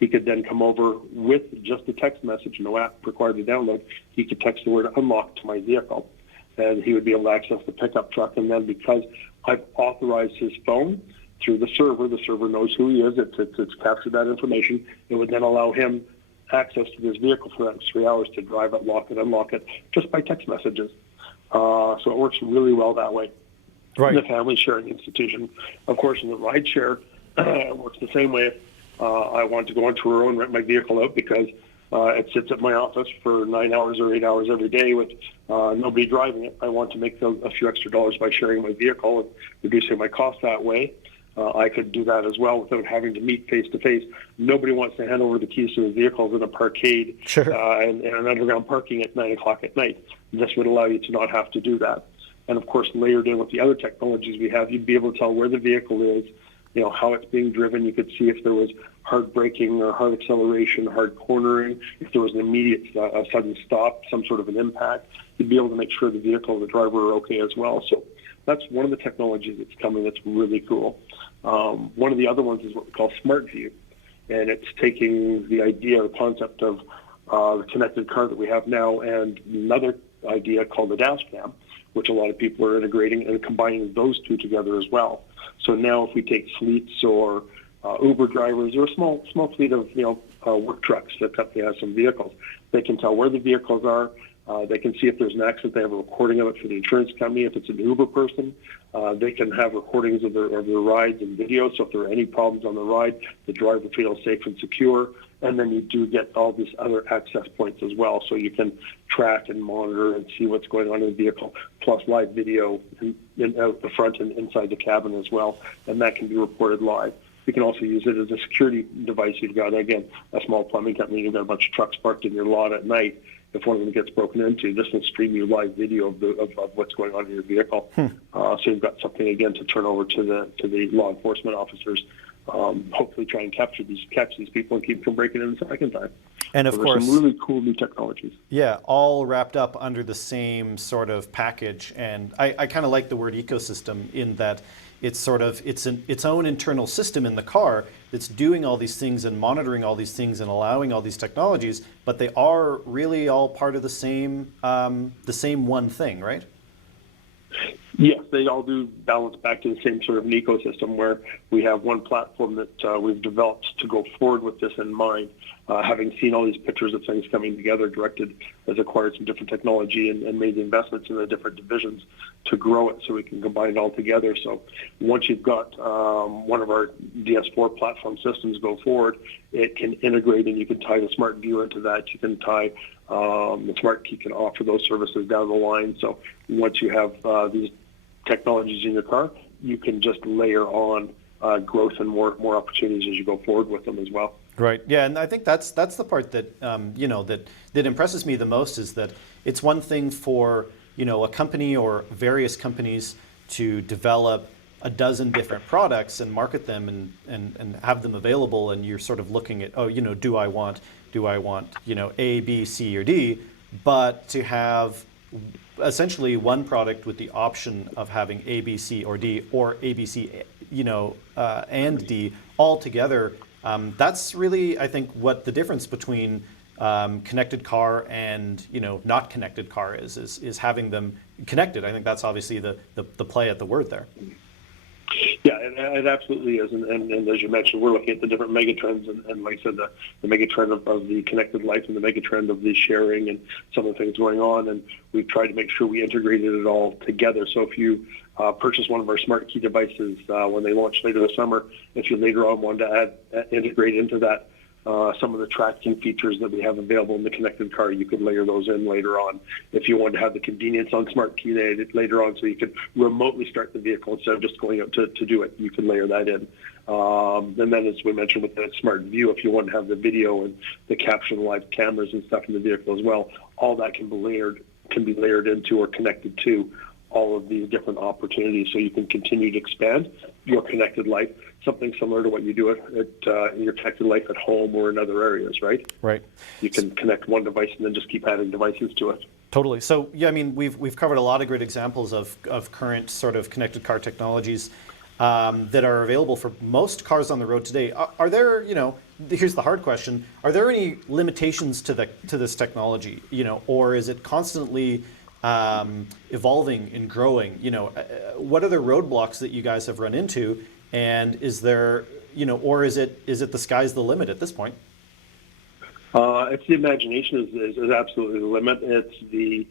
He could then come over with just a text message, no app required to download. He could text the word unlock to my vehicle, and he would be able to access the pickup truck. And then because I've authorized his phone through the server knows who he is. It's captured that information. It would then allow him access to his vehicle for that 3 hours to drive it, lock it, unlock it, just by text messages. So it works really well that way. Right. In the family sharing institution. Of course, in the ride share, it works the same way. I want to go on Turo and rent my vehicle out because it sits at my office for 9 hours or 8 hours every day with nobody driving it. I want to make a few extra dollars by sharing my vehicle and reducing my cost that way. I could do that as well without having to meet face-to-face. Nobody wants to hand over the keys to the vehicles in a parkade and an underground parking at 9 o'clock at night. This would allow you to not have to do that. And, of course, layered in with the other technologies we have, you'd be able to tell where the vehicle is, how it's being driven. You could see if there was hard braking or hard acceleration, hard cornering, if there was an immediate sudden stop, some sort of an impact. You'd be able to make sure the vehicle and the driver are okay as well. So that's one of the technologies that's coming that's really cool. One of the other ones is what we call Smart View, and it's taking the idea or concept of the connected car that we have now and another idea called the dash cam, which a lot of people are integrating and combining those two together as well. So now if we take fleets or Uber drivers, or a small fleet of work trucks that company has some vehicles. They can tell where the vehicles are. They can see if there's an accident. They have a recording of it for the insurance company. If it's an Uber person, they can have recordings of their rides and video. So if there are any problems on the ride, the driver feels safe and secure. And then you do get all these other access points as well. So you can track and monitor and see what's going on in the vehicle, plus live video out the front and inside the cabin as well. And that can be reported live. You can also use it as a security device. You've got, again, a small plumbing company. You've got a bunch of trucks parked in your lot at night. If one of them gets broken into, this will stream you live video of what's going on in your vehicle. So you've got something, again, to turn over to the law enforcement officers. Hopefully try and catch these people and keep them from breaking in the second time. And of course, some really cool new technologies. Yeah, all wrapped up under the same sort of package. And I kind of like the word ecosystem in that it's sort of its own internal system in the car that's doing all these things and monitoring all these things and allowing all these technologies, but they are really all part of the same one thing, right? Yes, they all do balance back to the same sort of an ecosystem where we have one platform that we've developed to go forward with this in mind. Having seen all these pictures of things coming together, Directed has acquired some different technology and made the investments in the different divisions to grow it so we can combine it all together. So once you've got one of our DS4 platform systems go forward, it can integrate and you can tie the Smart View into that. You can tie the Smart Key can offer those services down the line. So once you have these technologies in your car, you can just layer on growth and more opportunities as you go forward with them as well. Right. Yeah, and I think that's the part that that impresses me the most is that it's one thing for a company or various companies to develop a dozen different products and market them and have them available, and you're sort of looking at do I want A, B, C, or D, but to have essentially one product with the option of having A, B, C, or D, or A, B, C, and D all together. That's really, I think, what the difference between connected car and not connected car is having them connected. I think that's obviously the play at the word there. Yeah, it absolutely is. And as you mentioned, we're looking at the different megatrends. And like I said, the megatrend of the connected life and the megatrend of the sharing and some of the things going on. And we've tried to make sure we integrated it all together. So if you purchase one of our Smart Key devices when they launch later this summer, if you later on want to integrate into that some of the tracking features that we have available in the connected car, you could layer those in later on. If you want to have the convenience on Smart Key later on, so you could remotely start the vehicle instead of just going out to do it, you can layer that in. And then, as we mentioned with the Smart View, if you want to have the video and the caption live cameras and stuff in the vehicle as well, all that can be layered into or connected to all of these different opportunities, so you can continue to expand your connected life, something similar to what you do in your connected life at home or in other areas, right? Right. You can connect one device and then just keep adding devices to it. Totally. So, yeah, I mean, we've covered a lot of great examples of current sort of connected car technologies that are available for most cars on the road today. Are there, here's the hard question, are there any limitations to this technology, or is it constantly evolving and growing? What are the roadblocks that you guys have run into, and is there, or is it the sky's the limit at this point? It's the imagination is absolutely the limit. It's the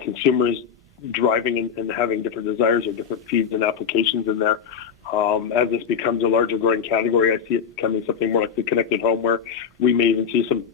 consumers driving and having different desires or different feeds and applications in there. As this becomes a larger growing category, I see it becoming something more like the connected home, where we may even see some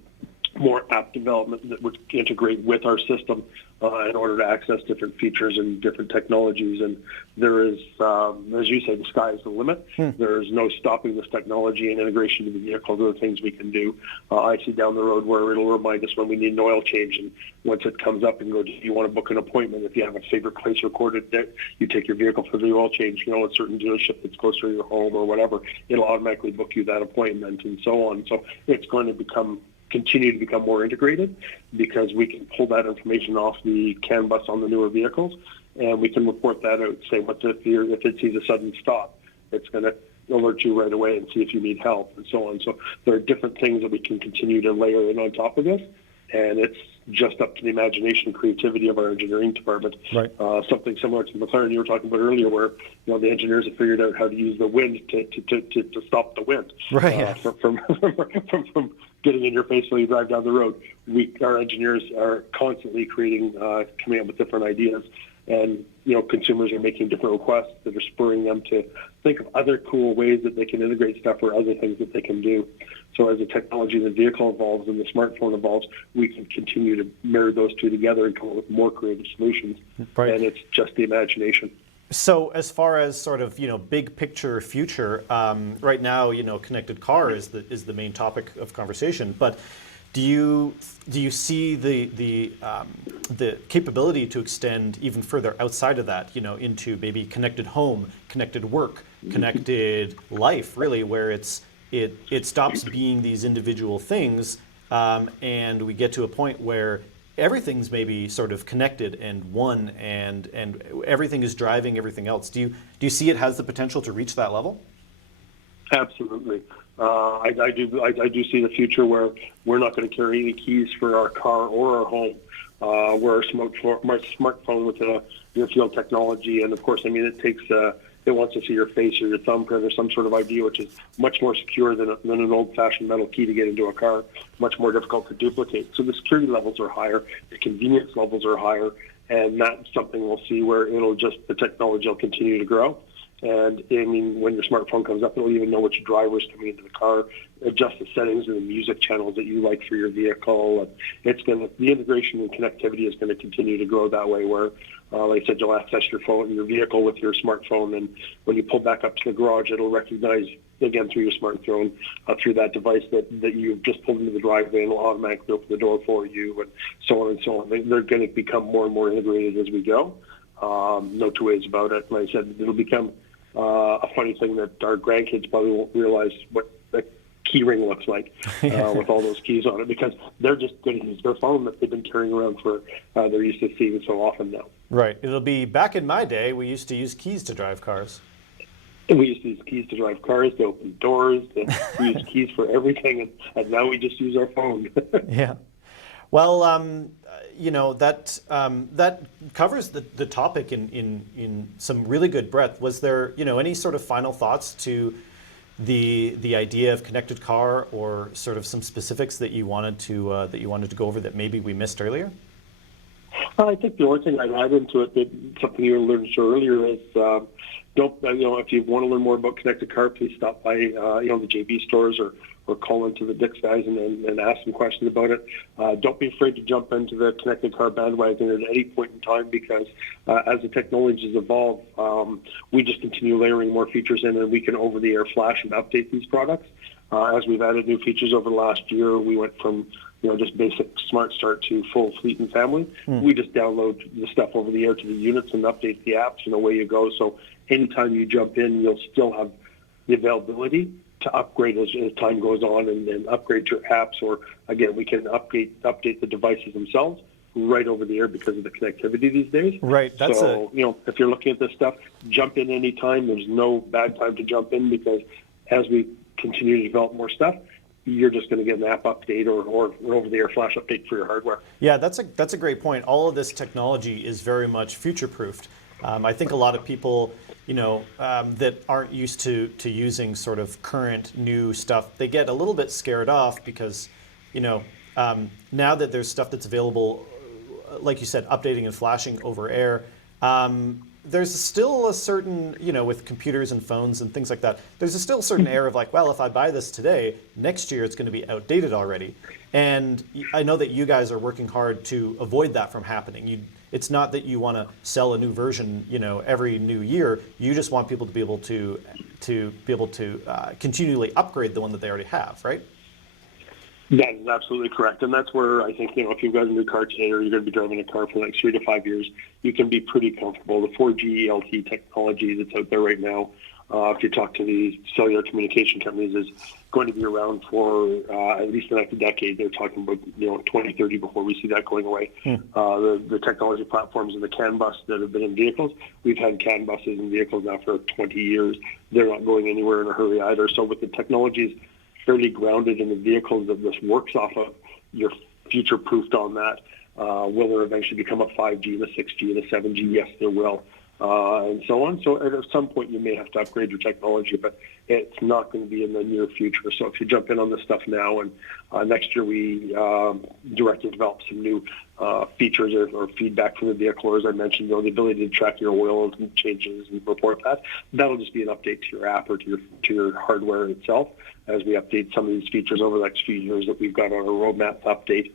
more app development that would integrate with our system in order to access different features and different technologies. And there is, as you say, the sky is the limit. There is no stopping this technology and integration to the vehicle. There are things we can do. I see down the road where it'll remind us when we need an oil change. And once it comes up and go, do you want to book an appointment? If you have a favorite place recorded there, you take your vehicle for the oil change, a certain dealership that's closer to your home or whatever, it'll automatically book you that appointment and so on. So it's going to continue to become more integrated, because we can pull that information off the CAN bus on the newer vehicles, and we can report that out. Say, if it sees a sudden stop, it's going to alert you right away and see if you need help and so on. So there are different things that we can continue to layer in on top of this, and just up to the imagination and creativity of our engineering department. Right. Something similar to McLaren you were talking about earlier, where the engineers have figured out how to use the wind to stop the wind. Right. Yeah. From getting in your face when you drive down the road. Our engineers are constantly coming up with different ideas, and consumers are making different requests that are spurring them to think of other cool ways that they can integrate stuff or other things that they can do. So as the technology in the vehicle evolves and the smartphone evolves, we can continue to marry those two together and come up with more creative solutions. Right. And it's just the imagination. So as far as sort of big picture future, right now connected car is the main topic of conversation. But do you see the capability to extend even further outside of that, into maybe connected home, connected work, connected life, really, where it stops being these individual things, and we get to a point where everything's maybe sort of connected and one, and everything is driving everything else. Do you see it has the potential to reach that level? Absolutely. I do see the future where we're not going to carry any keys for our car or our home. We're a smartphone with a near-field technology, and of course, it wants to see your face or your thumbprint or some sort of ID, which is much more secure than an old-fashioned metal key to get into a car, much more difficult to duplicate. So the security levels are higher, the convenience levels are higher, and that's something we'll see where the technology will continue to grow. And when your smartphone comes up, it'll even know which driver's coming into the car, adjust the settings and the music channels that you like for your vehicle. And the integration and connectivity is going to continue to grow that way, where, like I said, you'll access your phone, your vehicle with your smartphone, and when you pull back up to the garage, it'll recognize again through your smartphone, through that device that you've just pulled into the driveway, and it'll automatically open the door for you, and so on and so on. They're going to become more and more integrated as we go. No two ways about it. Like I said, it'll become a funny thing that our grandkids probably won't realize what a key ring looks like with all those keys on it, because they're just going to use their phone that they've been carrying around they're used to seeing so often now. Right. It'll be back in my day, we used to use keys to drive cars. And we used to use keys to drive cars, to open doors, we use keys for everything, and now we just use our phone. Yeah. Well, that covers the topic in some really good breadth. Was there, any sort of final thoughts to the idea of connected car, or sort of some specifics that you wanted to go over that maybe we missed earlier? I think the only thing I'd add into it, something you alluded to earlier, is if you want to learn more about connected car, please stop by the JB stores or call into the Dix guys and ask some questions about it. Don't be afraid to jump into the connected car bandwagon at any point in time, because as the technologies evolve, we just continue layering more features in, and we can over-the-air flash and update these products. As we've added new features over the last year, we went from just basic Smart Start to full fleet and family. We just download the stuff over the air to the units and update the apps, and away you go. So anytime you jump in, you'll still have the availability to upgrade as time goes on, and upgrade your apps. Or again, we can update the devices themselves right over the air because of the connectivity these days. Right. If you're looking at this stuff, jump in any time. There's no bad time to jump in, because as we continue to develop more stuff, you're just going to get an app update or an over-the-air flash update for your hardware. Yeah, that's a great point. All of this technology is very much future-proofed. I think a lot of people, that aren't used to using sort of current new stuff, they get a little bit scared off because, now that there's stuff that's available, like you said, updating and flashing over air, there's still a certain, with computers and phones and things like that, there's still a certain air of like, well, if I buy this today, next year it's going to be outdated already. And I know that you guys are working hard to avoid that from happening. It's not that you want to sell a new version, every new year. You just want people to be able to continually upgrade the one that they already have, right? That is absolutely correct. And that's where I think, if you've got a new car today, or you're going to be driving a car for the next 3 to 5 years, you can be pretty comfortable. The 4G LTE technology that's out there right now, if you talk to the cellular communication companies, is going to be around for at least the next decade. They're talking about 2030 before we see that going away. The technology platforms and the CAN bus that have been in vehicles, we've had CAN buses in vehicles now for 20 years. They're not going anywhere in a hurry either. So with the technologies fairly grounded in the vehicles that this works off of, your future-proofed on that. Will there eventually become a 5G, and a 6G, and a 7G? Yes, there will. And so on. So at some point you may have to upgrade your technology, but it's not going to be in the near future. So if you jump in on this stuff now, and next year we directly develop some new features or feedback from the vehicle, or as I mentioned, the ability to track your oil and changes and report that. That'll just be an update to your app or to your hardware itself as we update some of these features over the next few years that we've got on our roadmap to update.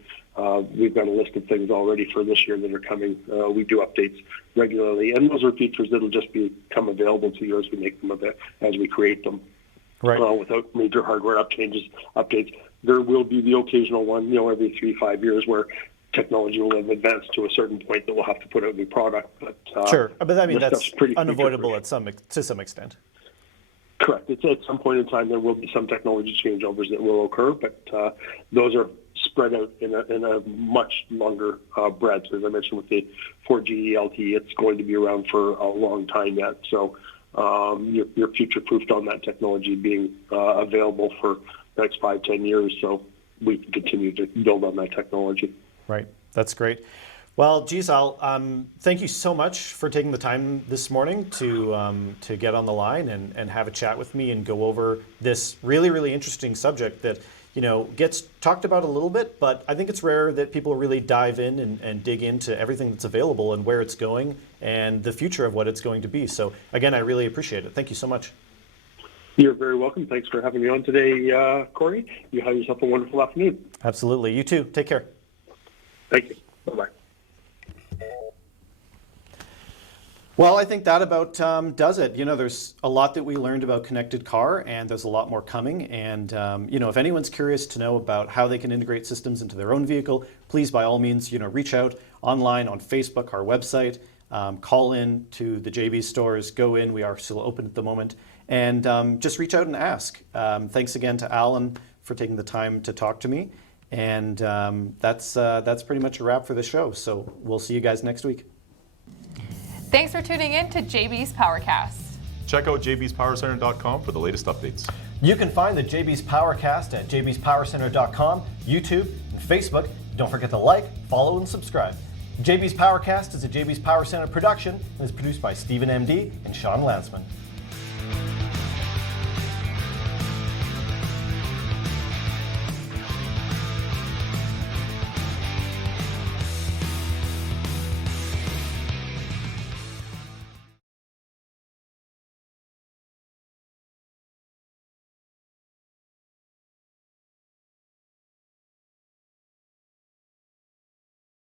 We've got a list of things already for this year that are coming. We do updates regularly, and those are features that will just become available to you as we make them as we create them. Right. Without major hardware updates. There will be the occasional one, every 3-5 years where technology will have advanced to a certain point that we'll have to put out a new product. But sure, but I mean that's pretty unavoidable to some extent. Correct. It's at some point in time there will be some technology changeovers that will occur, but those are spread out in a much longer breadth. As I mentioned with the 4G LTE, it's going to be around for a long time yet. So you're future-proofed on that technology being available for the next 5-10 years. So we can continue to build on that technology. Right. That's great. Well, geez, Al, thank you so much for taking the time this morning to get on the line and have a chat with me and go over this really, really interesting subject that gets talked about a little bit, but I think it's rare that people really dive in and dig into everything that's available and where it's going and the future of what it's going to be. So again, I really appreciate it. Thank you so much. You're very welcome. Thanks for having me on today, Corey. You have yourself a wonderful afternoon. Absolutely. You too. Take care. Thank you. Bye-bye. Well, I think that about does it. There's a lot that we learned about connected car, and there's a lot more coming. And, if anyone's curious to know about how they can integrate systems into their own vehicle, please, by all means, reach out online on Facebook, our website, call in to the JBs stores, go in. We are still open at the moment. And just reach out and ask. Thanks again to Alan for taking the time to talk to me. And that's pretty much a wrap for the show. So we'll see you guys next week. Thanks for tuning in to JBs Powercast. Check out jbspowercenter.com for the latest updates. You can find the JBs Powercast at jbspowercenter.com, YouTube, and Facebook. Don't forget to like, follow, and subscribe. JBs Powercast is a JBs Power Center production and is produced by Stephen MD and Sean Lansman.